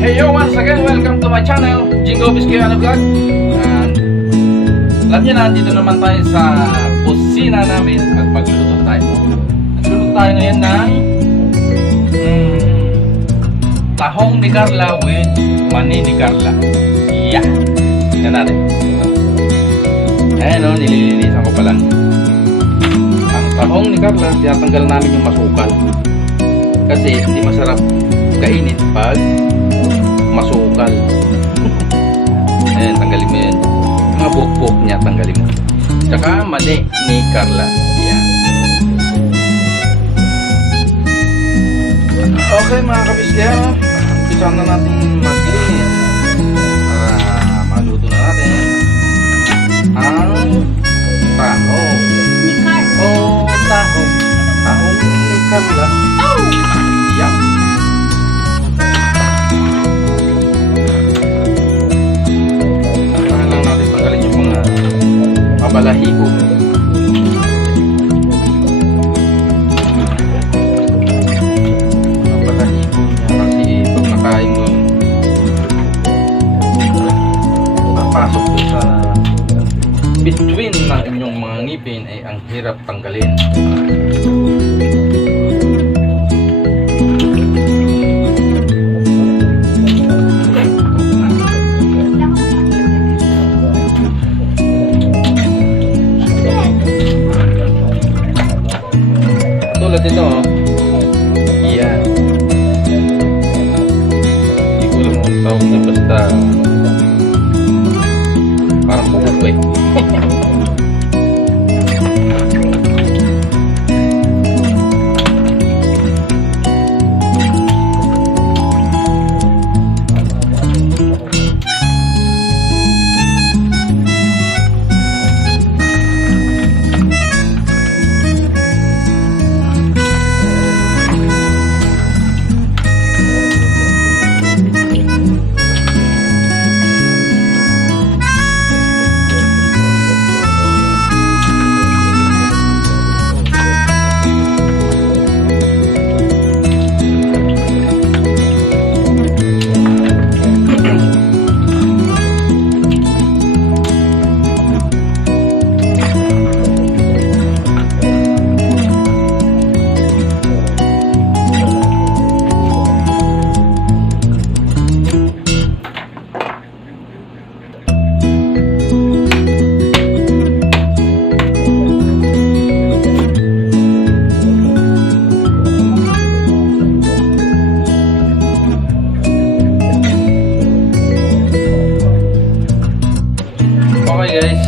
Hey yo, once again, welcome to my channel, Jingo Vizquez Vlog. Alam niyo na, dito naman tayo sa kusina namin at magluluto tayo. Nagluluto tayo ngayon ng tahong ni Carla with mani ni Carla. Yeah! Tingnan natin. Ayan o, nililinisan ko pa lang. Ang tahong ni Carla, tinatanggal namin yung masukal. Kasi hindi masarap kainin pag masukal. Ayan, tanggalin mo yun. Mga buhok niya, tanggalin mo. Tsaka mani ni Carla. Ayan. Okay mga kabisya, umpisa na natin maglinis para maluto na natin ang tahong Ni Carla. o tahong ni Carla. Yan. Kailangan lang natin tanggalin yung mga mabalahibo. Mabalahibo niya kasi pag nakain mo papasok doon sa between ng inyong mga ngipin ay ang hirap tanggalin. Tulad ito, oh. Yan. Hindi ko alam kung tawag na basta parang buhok eh. Okay guys,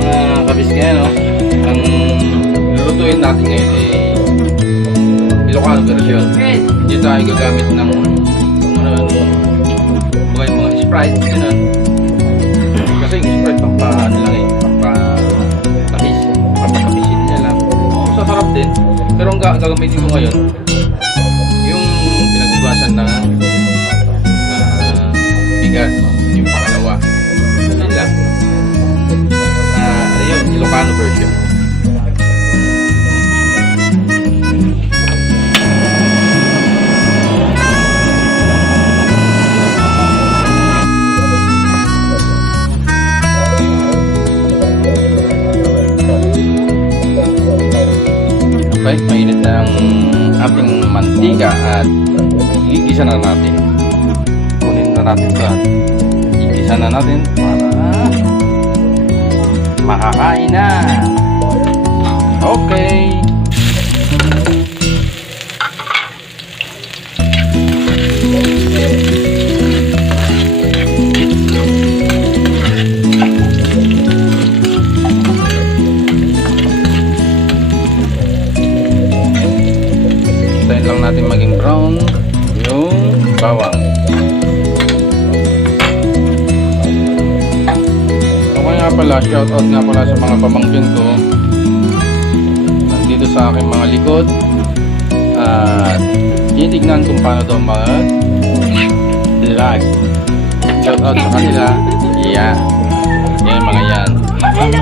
mga kabisya, no? Ang lulutuin natin ngayon ay Ilocano version. Hindi tayo gagamit ng mga Sprite, ganun. Kasi yung Sprite pampaano lang eh, pampatamis, papatapisin niya lang. Sasarap din, pero ang gagamitin ko ngayon yung pinagugasan na bigas, yung pangalawa. Yun lang. Ayun, Ilocano version. Okay, mainit na ang ating mantika at igisa na natin. Kunin na natin ito at igisa na natin para makakain na. Okay. Hintayin lang natin maging brown yung bawang. Pala, shoutout nga pala sa mga pamangkin ko nandito sa aking mga likod at titignan kung paano daw mag-vlog. Shoutout sa kanila. Yeah. Yan mga yan.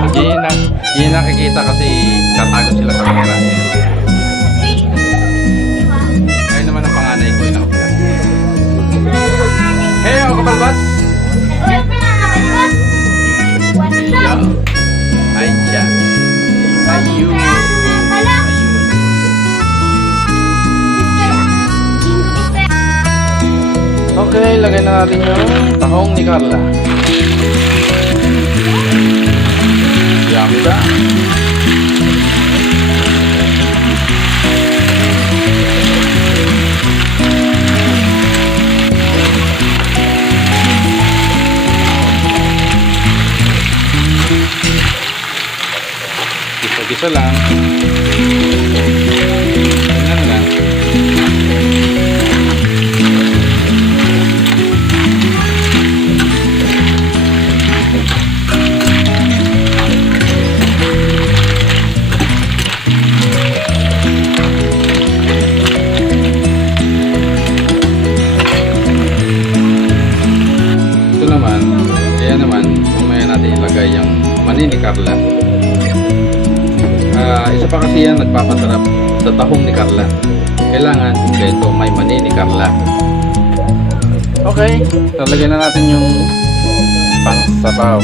Hindi nakikita kasi tatago sila sa camera. Okay, lagay na natin yung tahong ni Carla. Yummy ba? Gisa-gisa lang. Ganyan lang. Ito naman, kaya naman, mamaya natin ilagay yung mani ni Carla. Isa pa kasi yan nagpapasarap sa tahong ni Carla. Kailangan ito may mani ni Carla. Okay, lalagyan na natin yung pangsabaw.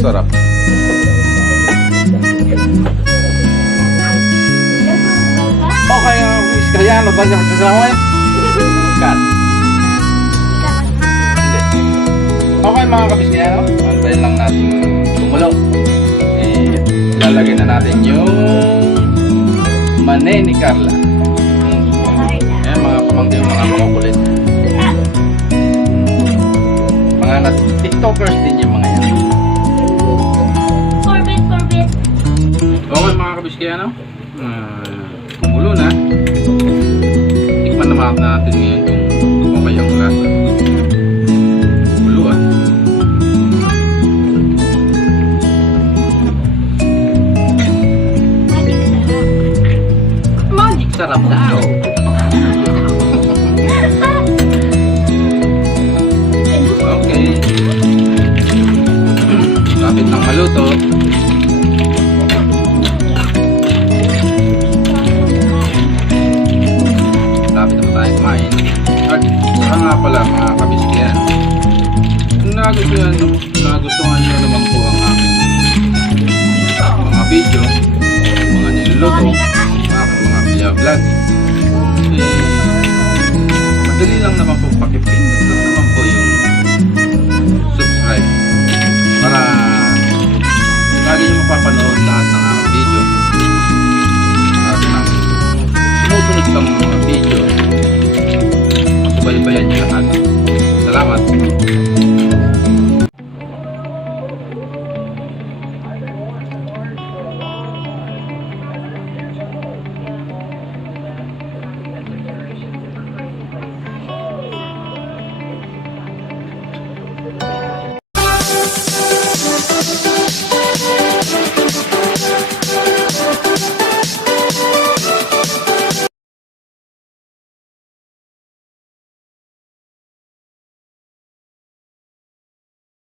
Sarap. Okay, kaya ano ba yung sasawa? Cut. Okay mga kabiskaya, no? Antayin lang natin gumulo. Ilalagay na natin yung mani ni Carla. Ayan mga pamangkin, yung mga makukulit. Mga tiktokers din yung mga yan. Corbett. Okay mga kabiskaya, no? Gumulo na. Tikman naman natin ngayon kung